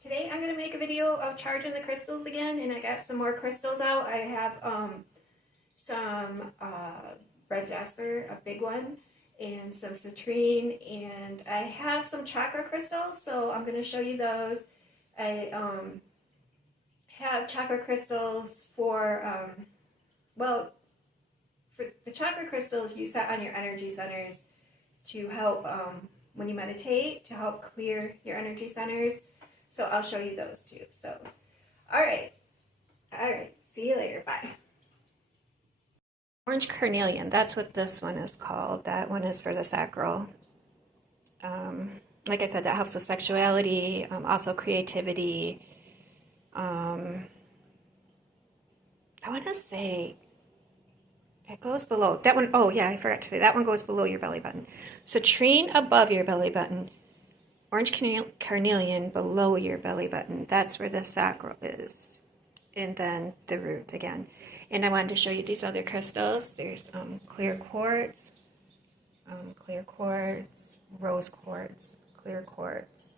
Today I'm going to make a video of charging the crystals again, and I got some more crystals out. I have some red jasper, a big one, and some citrine, and I have some chakra crystals, so I'm going to show you those. I have chakra crystals well, for the chakra crystals you set on your energy centers to help when you meditate, to help clear your energy centers. So I'll show you those too. So, all right. See you later. Bye. Orange carnelian, that's what this one is called. That one is for the sacral. Like I said, that helps with sexuality, also creativity. I want to say it goes below. That one, oh yeah, I forgot to say, that one goes below your belly button. Citrine above your belly button. Orange carnelian below your belly button. That's where the sacral is. And then the root again. And I wanted to show you these other crystals. There's clear quartz, rose quartz, clear quartz,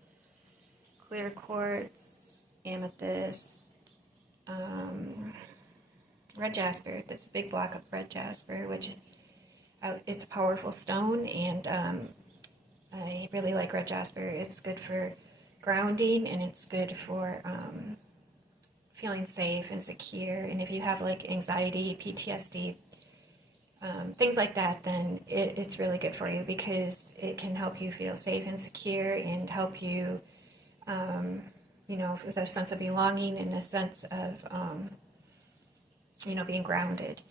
amethyst, red jasper. This big block of red jasper, which it's a powerful stone, and I really like red jasper. It's good for grounding, and it's good for feeling safe and secure. And if you have like anxiety, PTSD, things like that, then it's really good for you because it can help you feel safe and secure and help you, with a sense of belonging and a sense of, being grounded.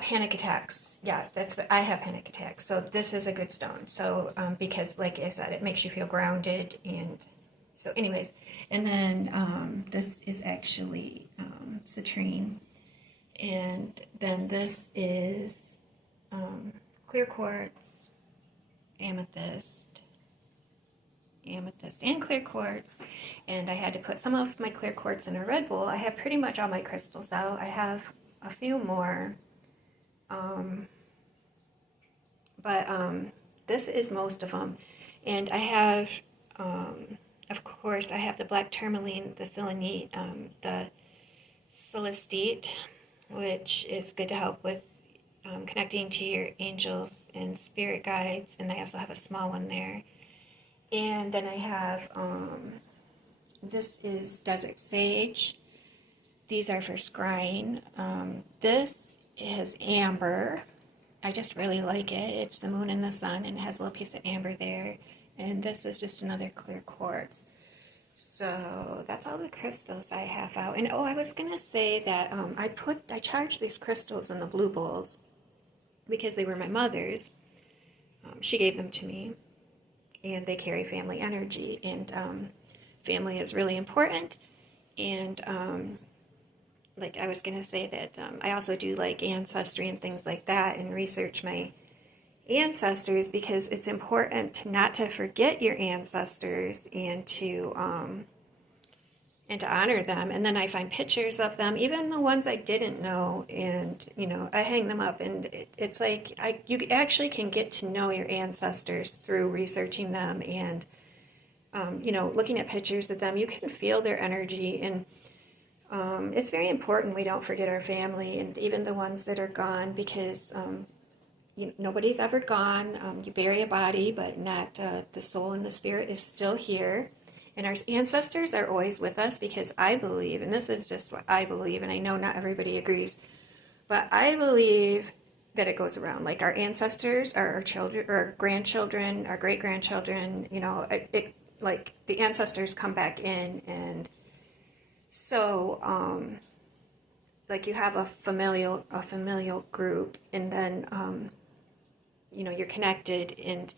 Panic attacks. Yeah, I have panic attacks. So this is a good stone. So because, like I said, it makes you feel grounded. And so, anyways, and then this is actually citrine, and then this is clear quartz, amethyst, and clear quartz. And I had to put some of my clear quartz in a red bowl. I have pretty much all my crystals out. I have a few more. But this is most of them. And I have, of course, I have the black tourmaline, the selenite, the celestite, which is good to help with connecting to your angels and spirit guides. And I also have a small one there. And then I have, this is desert sage. These are for scrying. This is amber. I just really like it. It's the moon and the sun, and it has a little piece of amber there. And this is just another clear quartz. So that's all the crystals I have out. And I was gonna say that I charged these crystals in the blue bowls because they were my mother's. She gave them to me, and they carry family energy, and family is really important. And like I was going to say that I also do like ancestry and things like that, and research my ancestors because it's important not to forget your ancestors and to honor them. And then I find pictures of them, even the ones I didn't know, and I hang them up, and it's like you actually can get to know your ancestors through researching them and looking at pictures of them. You can feel their energy, and it's very important we don't forget our family, and even the ones that are gone, because nobody's ever gone. You bury a body, but not the soul and the spirit is still here. And our ancestors are always with us, because I believe, and this is just what I believe, and I know not everybody agrees, but I believe that it goes around. Like our ancestors are our children, or our grandchildren, our great-grandchildren, like the ancestors come back in. And so, like you have a familial group, and then, you're connected, and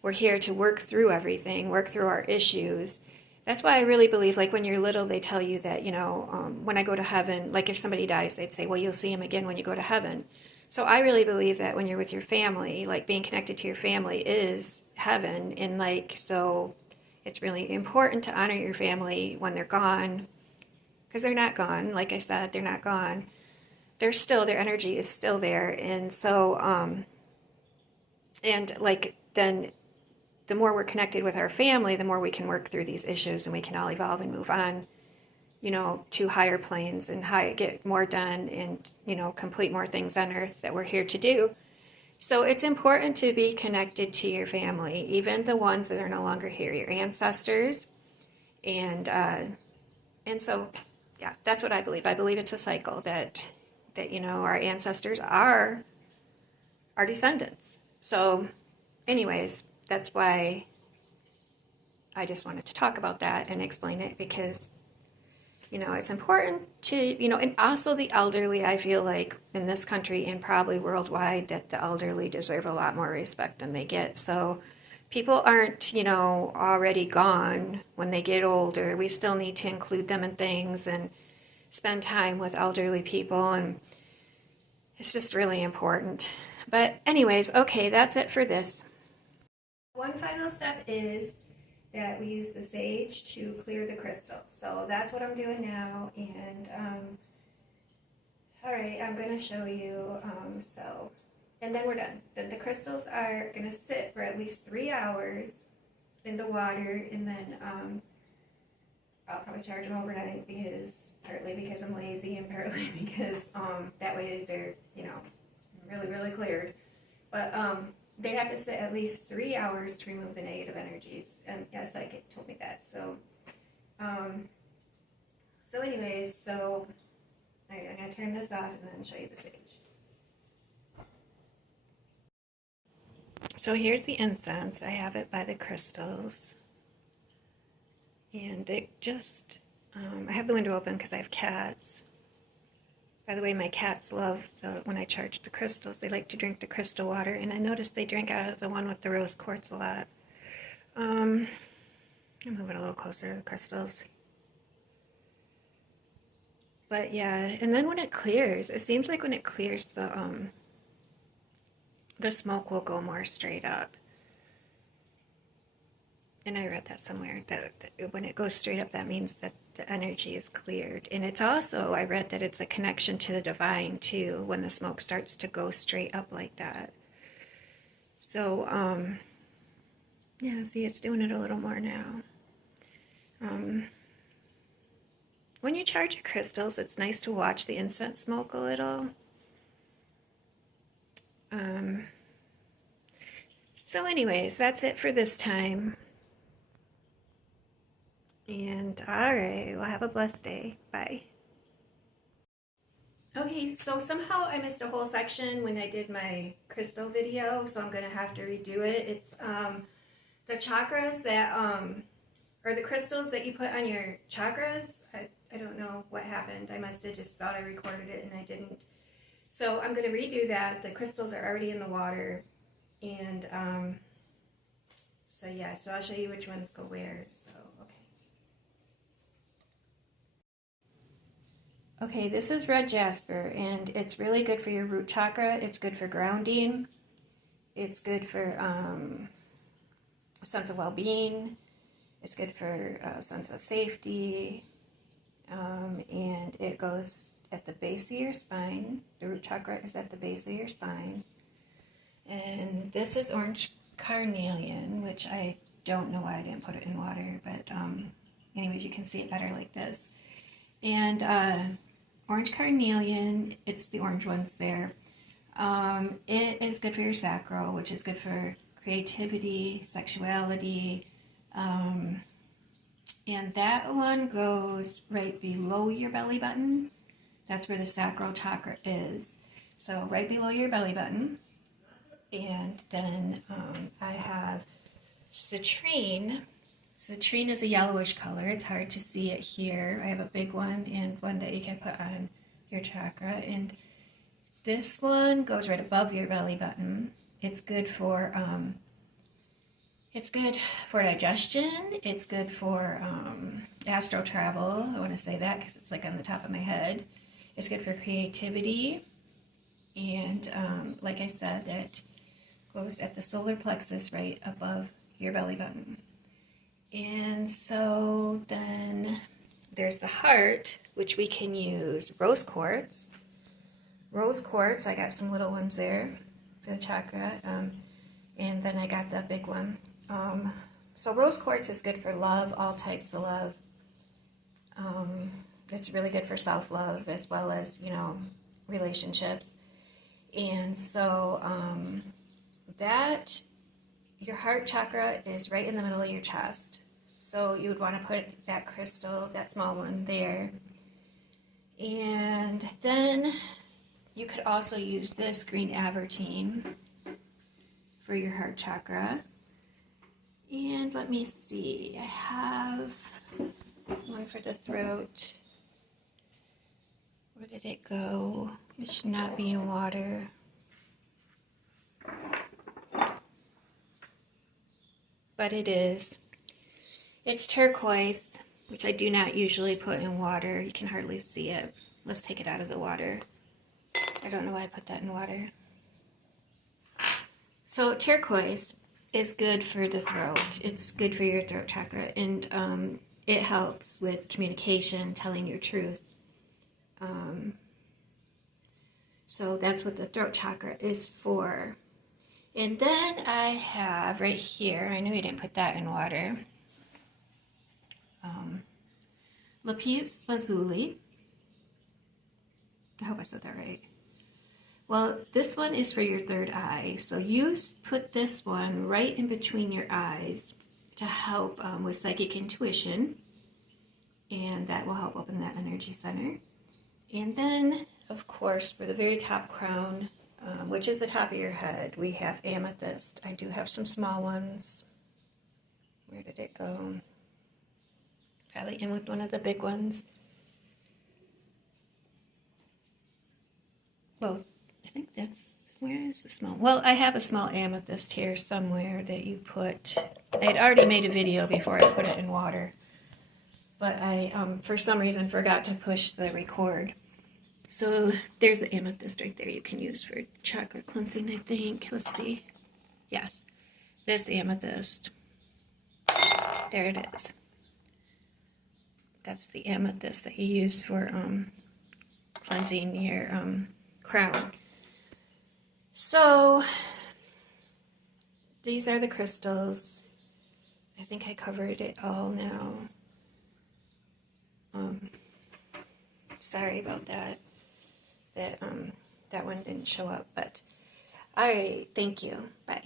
we're here to work through everything, work through our issues. That's why I really believe, like when you're little, they tell you that, when I go to heaven, like if somebody dies, they'd say, well, you'll see him again when you go to heaven. So I really believe that when you're with your family, like being connected to your family is heaven. And like, so it's really important to honor your family when they're gone, because they're not gone. Like I said, they're not gone. They're still, their energy is still there. And so, and like then the more we're connected with our family, the more we can work through these issues and we can all evolve and move on, you know, to higher planes and get more done and, you know, complete more things on earth that we're here to do. So it's important to be connected to your family, even the ones that are no longer here, your ancestors. And so, yeah, that's what I believe. I believe it's a cycle that you know, our ancestors are our descendants. So anyways, that's why I just wanted to talk about that and explain it, because, you know, it's important to, you know, and also the elderly, I feel like in this country and probably worldwide, that the elderly deserve a lot more respect than they get. So people aren't, you know, already gone when they get older. We still need to include them in things and spend time with elderly people, and it's just really important. But anyways, okay, that's it for this. One final step is that we use the sage to clear the crystals. So that's what I'm doing now. And all right, I'm going to show you. And then we're done. Then the crystals are going to sit for at least 3 hours in the water, and then I'll probably charge them overnight, because partly because I'm lazy and partly because that way they're, you know, really cleared. But they have to sit at least 3 hours to remove the negative energies. And yes, psychic told me that. So, anyways, so I'm gonna turn this off and then show you the sage. So here's the incense. I have it by the crystals, and it just I have the window open because I have cats. By the way, my cats love when I charge the crystals, they like to drink the crystal water, and I noticed they drink out of the one with the rose quartz a lot. I'm moving a little closer to the crystals. But yeah, and then when it clears, it seems like when it clears, the smoke will go more straight up. And I read that somewhere, that when it goes straight up, that means that the energy is cleared. And it's also, I read that it's a connection to the divine too, when the smoke starts to go straight up like that. So, yeah, see, it's doing it a little more now. When you charge your crystals, it's nice to watch the incense smoke a little. So anyways, that's it for this time. And all right, well, have a blessed day. Bye. Okay, so somehow I missed a whole section when I did my crystal video, so I'm gonna have to redo it. It's the chakras that or the crystals that you put on your chakras. I don't know what happened. I must have just thought I recorded it and I didn't. So I'm gonna redo that. The crystals are already in the water, and so yeah, so I'll show you which ones go where. Okay, this is red jasper, and it's really good for your root chakra. It's good for grounding. It's good for a sense of well-being. It's good for a sense of safety. And it goes at the base of your spine. The root chakra is at the base of your spine. And this is orange carnelian, which I don't know why I didn't put it in water, but anyways, you can see it better like this. And orange carnelian, it's the orange ones there. It is good for your sacral, which is good for creativity, sexuality. And that one goes right below your belly button. That's where the sacral chakra is. So right below your belly button. And then I have citrine. Citrine is a yellowish color. It's hard to see it here. I have a big one and one that you can put on your chakra. And this one goes right above your belly button. It's good for digestion. It's good for astral travel. I want to say that because it's like on the top of my head. It's good for creativity. And like I said, that goes at the solar plexus right above your belly button. And so then there's the heart, which we can use rose quartz. Rose quartz, I got some little ones there for the chakra. And then I got the big one. So rose quartz is good for love, all types of love. It's really good for self-love as well as, relationships. And so that your heart chakra is right in the middle of your chest. So you would want to put that crystal, that small one, there. And then you could also use this green avertine for your heart chakra. And let me see, I have one for the throat. Where did it go? It should not be in water. But it is. It's turquoise, which I do not usually put in water. You can hardly see it. Let's take it out of the water. I don't know why I put that in water. So turquoise is good for the throat. It's good for your throat chakra, and it helps with communication, telling your truth. So that's what the throat chakra is for. And then I have right here, I know you didn't put that in water, lapis lazuli. I hope I said that right. Well, this one is for your third eye. So you put this one right in between your eyes to help with psychic intuition. And that will help open that energy center. And then, of course, for the very top crown, which is the top of your head, we have amethyst. I do have some small ones. Where did it go? Probably in with one of the big ones. Well, I think that's, where is the small? Well, I have a small amethyst here somewhere that you put. I had already made a video before I put it in water. But I, for some reason, forgot to push the record. So there's the amethyst right there you can use for chakra cleansing, I think. Let's see. Yes, this amethyst. There it is. That's the amethyst that you use for cleansing your crown. So these are the crystals. I think I covered it all now. Sorry about that. That one didn't show up, but all right, thank you. Bye.